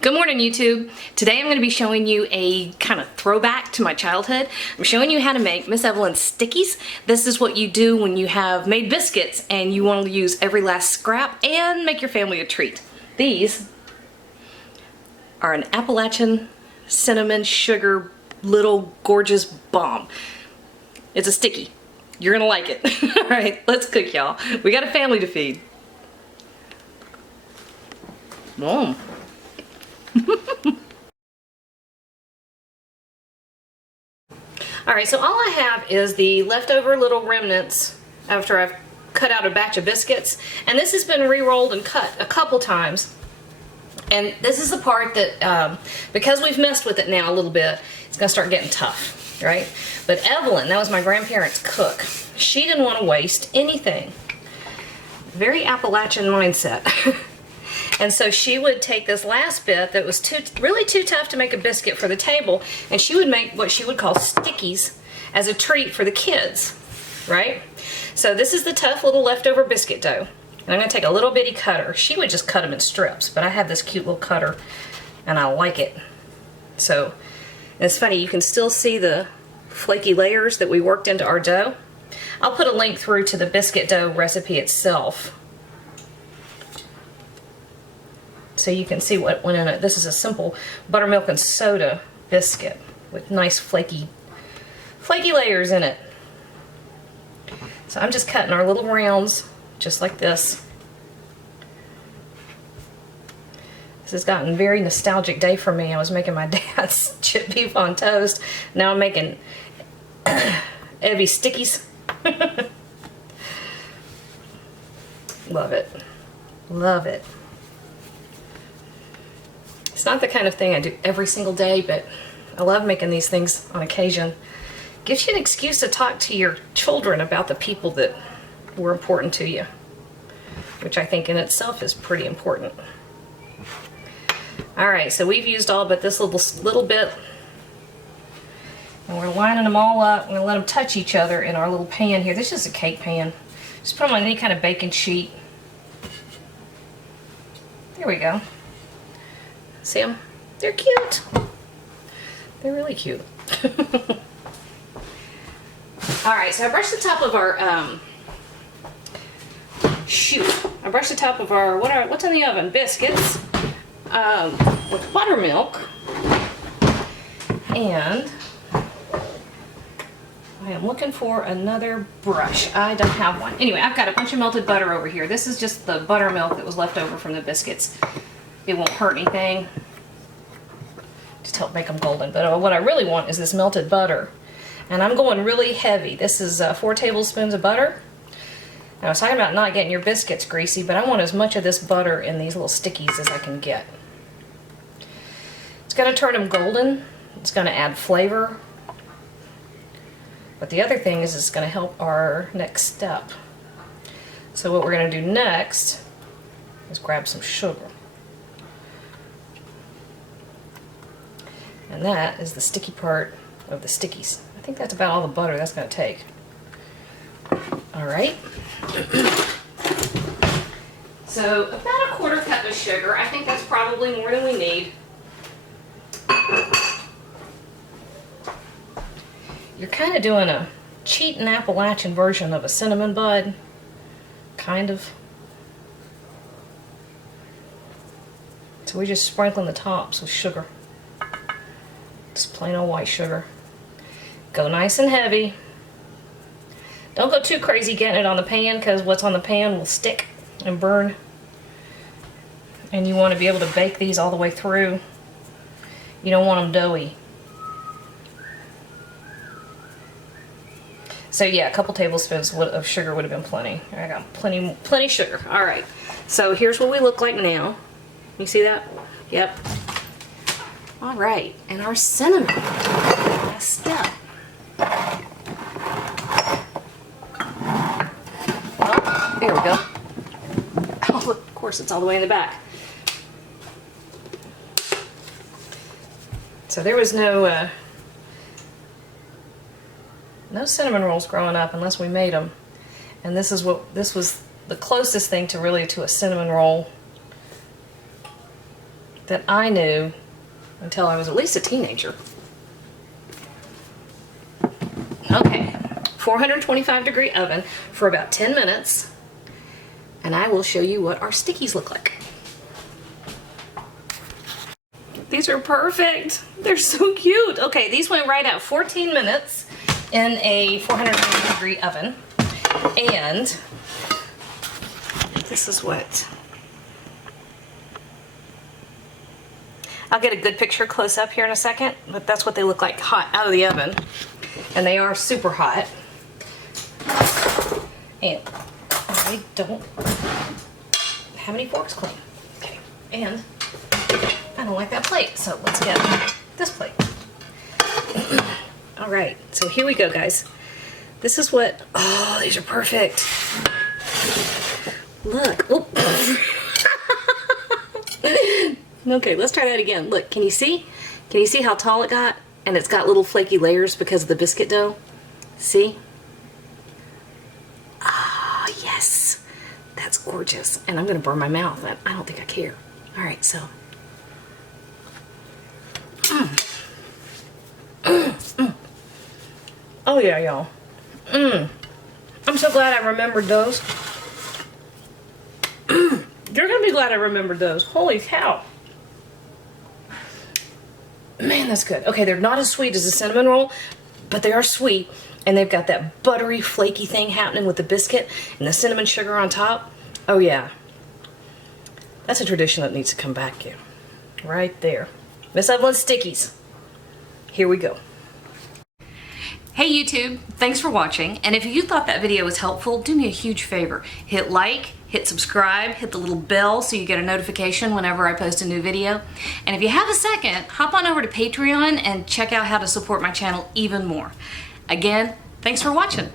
Good morning, YouTube. Today I'm going to be showing you a kind of throwback to my childhood. I'm showing you how to make Miss Evelyn's Stickies. This is what you do when you have made biscuits and you want to use every last scrap and make your family a treat. These are an Appalachian cinnamon sugar little gorgeous bomb. It's a sticky. You're going to like it. All right, let's cook, y'all. We got a family to feed. Boom. Alright, so all I have is the leftover little remnants after I've cut out a batch of biscuits, and this has been re-rolled and cut a couple times. And this is the part that, because we've messed with it now a little bit, it's going to start getting tough, right? But Evelyn, that was my grandparents' cook, she didn't want to waste anything. Very Appalachian mindset. And so she would take this last bit that was really too tough to make a biscuit for the table, and she would make what she would call stickies as a treat for the kids, right? So this is the tough little leftover biscuit dough. And I'm going to take a little bitty cutter. She would just cut them in strips, but I have this cute little cutter, and I like it. So it's funny, you can still see the flaky layers that we worked into our dough. I'll put a link through to the biscuit dough recipe itself, so you can see what went in it. This is a simple buttermilk and soda biscuit with nice flaky layers in it. So I'm just cutting our little rounds just like this. This has gotten a very nostalgic day for me. I was making my dad's chip beef on toast. Now I'm making Evie Stickies. Love it. Love it. It's not the kind of thing I do every single day, but I love making these things on occasion. Gives you an excuse to talk to your children about the people that were important to you, which I think in itself is pretty important. Alright, so we've used all but this little bit, and we're lining them all up. We're going to let them touch each other in our little pan here. This is a cake pan. Just put them on any kind of baking sheet. There we go. See them? They're cute. They're really cute. Alright, so I brushed the top of our, I brushed the top of our, what's in the oven? Biscuits, with buttermilk, and I am looking for another brush. I don't have one. Anyway, I've got a bunch of melted butter over here. This is just the buttermilk that was left over from the biscuits. It won't hurt anything. Just help make them golden. But what I really want is this melted butter. And I'm going really heavy. This is 4 tablespoons of butter. Now, I was talking about not getting your biscuits greasy, but I want as much of this butter in these little stickies as I can get. It's going to turn them golden. It's going to add flavor. But the other thing is it's going to help our next step. So what we're going to do next is grab some sugar. And that is the sticky part of the stickies. I think that's about all the butter that's going to take. Alright. So about a 1/4 cup of sugar. I think that's probably more than we need. You're kind of doing a cheating Appalachian version of a cinnamon bud. Kind of. So we're just sprinkling the tops with sugar. Just plain old white sugar. Go nice and heavy. Don't go too crazy getting it on the pan, because what's on the pan will stick and burn. And you want to be able to bake these all the way through. You don't want them doughy. So yeah, a couple tablespoons of sugar would have been plenty. I got plenty sugar. Alright, so here's what we look like now. You see that? Yep. Alright, and our cinnamon. Last step. Well, there we go. Oh, look, of course it's all the way in the back. So there was no cinnamon rolls growing up unless we made them. And this was the closest thing to a cinnamon roll that I knew until I was at least a teenager. Okay, 425-degree oven for about 10 minutes, and I will show you what our Stickies look like. These are perfect. They're so cute. Okay, these went right out 14 minutes in a 420-degree oven, and this is what. I'll get a good picture close up here in a second, but that's what they look like hot out of the oven. And they are super hot. And I don't have any forks clean. Okay, and I don't like that plate, so let's get this plate. All right, so here we go, guys. This is what, oh, these are perfect. Look, oh. Okay, let's try that again. Look, can you see? Can you see how tall it got? And it's got little flaky layers because of the biscuit dough. See? Ah, oh, yes. That's gorgeous. And I'm gonna burn my mouth. I don't think I care. All right, so. Oh yeah, y'all. I'm so glad I remembered those. You're gonna be glad I remembered those. Holy cow. Man, that's good. Okay, they're not as sweet as a cinnamon roll, but they are sweet, and they've got that buttery, flaky thing happening with the biscuit and the cinnamon sugar on top. Oh yeah. That's a tradition that needs to come back here. Right there. Miss Evelyn's Stickies. Here we go. Hey YouTube, thanks for watching, and if you thought that video was helpful, do me a huge favor. Hit like, hit subscribe, hit the little bell so you get a notification whenever I post a new video. And if you have a second, hop on over to Patreon and check out how to support my channel even more. Again, thanks for watching.